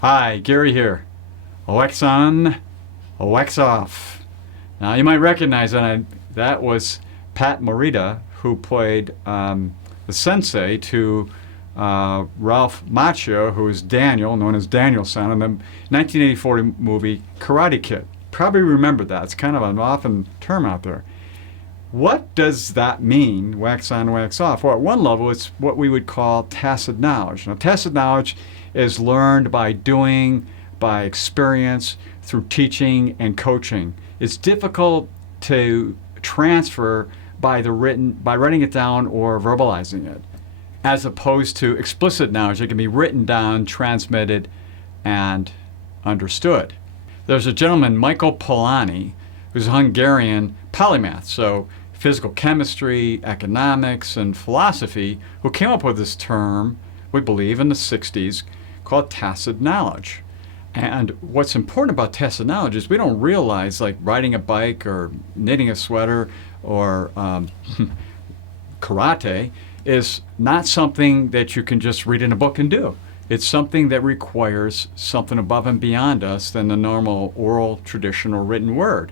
Hi, Gary here. OX on, OX off. Now you might recognize that was Pat Morita, who played the sensei to Ralph Macchio, who is Daniel, known as Daniel-san, in the 1984 movie Karate Kid. Probably remember that. It's kind of an often term out there. What does that mean, wax on, wax off? Well, at one level, it's what we would call tacit knowledge. Now, tacit knowledge is learned by doing, by experience, through teaching and coaching. It's difficult to transfer by writing it down or verbalizing it, as opposed to explicit knowledge. It can be written down, transmitted, and understood. There's a gentleman, Michael Polanyi, who's a Hungarian polymath, so physical chemistry, economics, and philosophy, who came up with this term, we believe, in the 60s, called tacit knowledge. And what's important about tacit knowledge is we don't realize, like riding a bike or knitting a sweater or karate is not something that you can just read in a book and do. It's something that requires something above and beyond us than the normal oral, traditional written word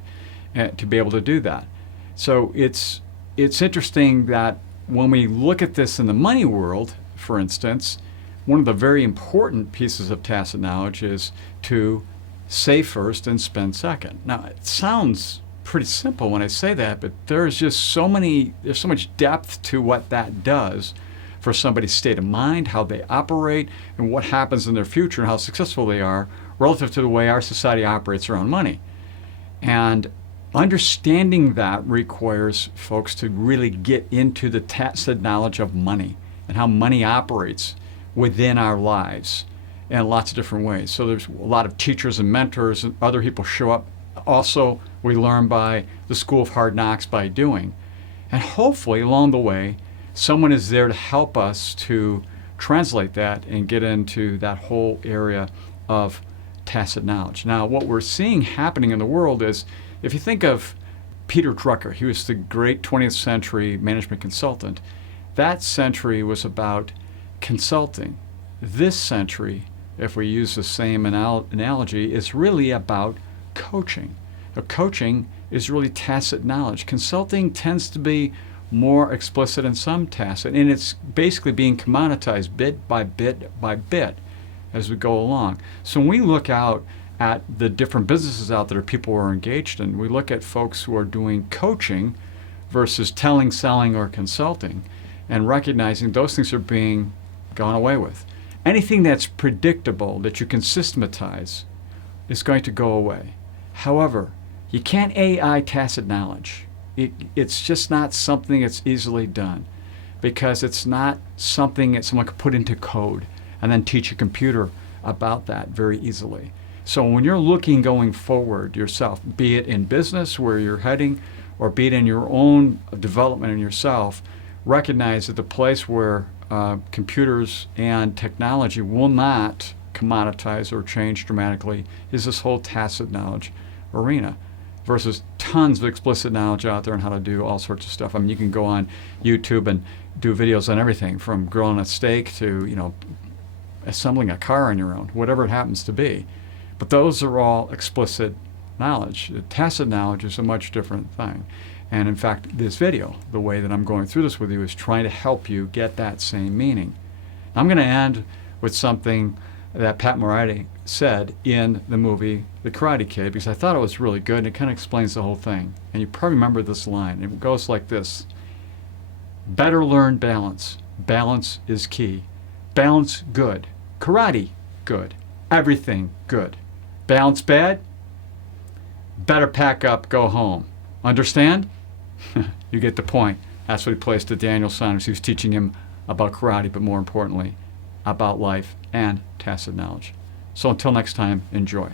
to be able to do that. So it's interesting that when we look at this in the money world, for instance, one of the very important pieces of tacit knowledge is to save first and spend second. Now, it sounds pretty simple when I say that, but there's so much depth to what that does for somebody's state of mind, how they operate, and what happens in their future, and how successful they are relative to the way our society operates around money. And understanding that requires folks to really get into the tacit knowledge of money and how money operates within our lives in lots of different ways. So there's a lot of teachers and mentors and other people show up. Also, we learn by the School of Hard Knocks by doing. And hopefully along the way, someone is there to help us to translate that and get into that whole area of tacit knowledge. Now, what we're seeing happening in the world is, if you think of Peter Drucker, he was the great 20th century management consultant. That century was about consulting. This century, if we use the same analogy, is really about coaching. Now, coaching is really tacit knowledge. Consulting tends to be more explicit and some tacit, and it's basically being commoditized bit by bit by bit as we go along. So when we look out at the different businesses out there people are engaged in, we look at folks who are doing coaching versus telling, selling, or consulting, and recognizing those things are being gone away with. Anything that's predictable, that you can systematize, is going to go away. However, you can't AI tacit knowledge. It's just not something that's easily done, because it's not something that someone could put into code and then teach a computer about that very easily. So when you're looking going forward yourself, be it in business where you're heading, or be it in your own development in yourself, recognize that the place where computers and technology will not commoditize or change dramatically is this whole tacit knowledge arena, versus tons of explicit knowledge out there on how to do all sorts of stuff. I mean, you can go on YouTube and do videos on everything from grilling a steak to, assembling a car on your own, whatever it happens to be. But those are all explicit knowledge. Tacit knowledge is a much different thing. And in fact, this video, the way that I'm going through this with you, is trying to help you get that same meaning. I'm going to end with something that Pat Morita said in the movie The Karate Kid, because I thought it was really good and it kind of explains the whole thing. And you probably remember this line. It goes like this: better learn balance. Balance is key. Balance good. Karate good. Everything good. Balance bad? Better pack up, go home. Understand? You get the point. That's what he placed to Daniel-san as he was teaching him about karate, but more importantly, about life and tacit knowledge. So until next time, enjoy.